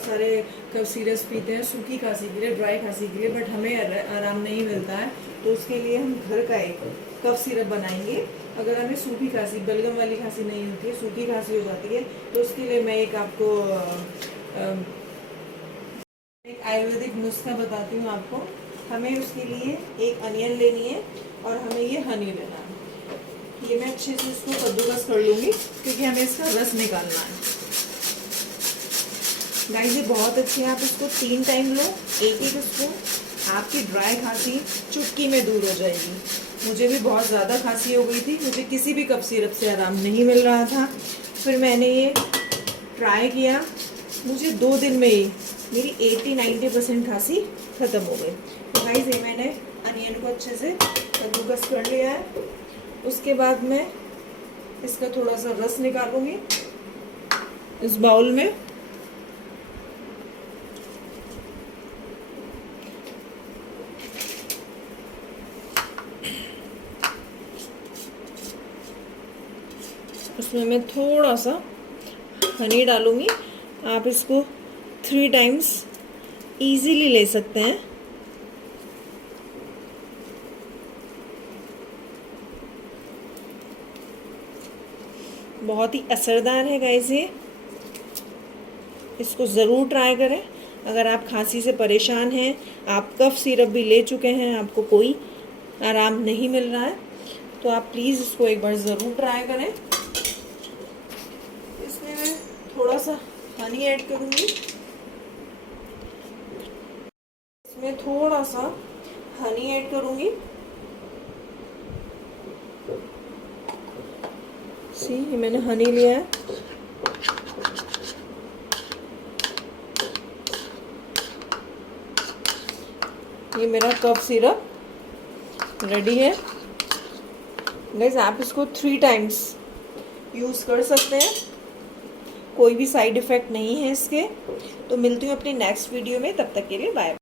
बहुत सारे cough syrup पीते हैं सूखी खांसी के लिए, ड्राई खांसी के लिए, बट हमें आराम नहीं मिलता है। तो उसके लिए हम घर का एक कफ सिरप बनाएंगे। अगर हमें सूखी खांसी, बलगम वाली खांसी नहीं होती है, सूखी खांसी हो जाती है, तो उसके लिए मैं एक आपको एक आयुर्वेदिक नुस्खा बताती हूँ आपको। हमें उसके लिए एक अनियन लेनी है और हमें ये हनी लेना है। ये मैं अच्छे से इसको कद्दूकस कर लूँगी क्योंकि हमें इसका रस निकालना है। गाइस ये बहुत अच्छे है, आप इसको 3 टाइम लो, एक एक स्पून, आपकी ड्राई खांसी चुटकी में दूर हो जाएगी। मुझे भी बहुत ज़्यादा खांसी हो गई थी, मुझे किसी भी कफ सिरप से आराम नहीं मिल रहा था। फिर मैंने ये ट्राई किया, मुझे 2 दिन में ही मेरी 80-90% खांसी ख़त्म हो गई। तो गाइस ये मैंने अनियन को अच्छे से कद्दूकस कर लिया है। उसके बाद मैं इसका थोड़ा सा रस निकालूंगी इस बाउल में। उसमें मैं थोड़ा सा हनी डालूंगी। आप इसको 3 टाइम्स इजीली ले सकते हैं। बहुत ही असरदार है गाइस ये, इसको ज़रूर ट्राई करें। अगर आप खांसी से परेशान हैं, आप कफ सिरप भी ले चुके हैं, आपको कोई आराम नहीं मिल रहा है, तो आप प्लीज़ इसको एक बार ज़रूर ट्राई करें। इसमें मैं थोड़ा सा हनी ऐड करूँगी, इसमें थोड़ा सा हनी ऐड करूँगी। ये मैंने हनी लिया है। ये मेरा कफ सिरप रेडी है। गाइस आप इसको 3 टाइम्स यूज़ कर सकते हैं, कोई भी साइड इफ़ेक्ट नहीं है इसके। तो मिलती हूँ अपनी नेक्स्ट वीडियो में, तब तक के लिए बाय।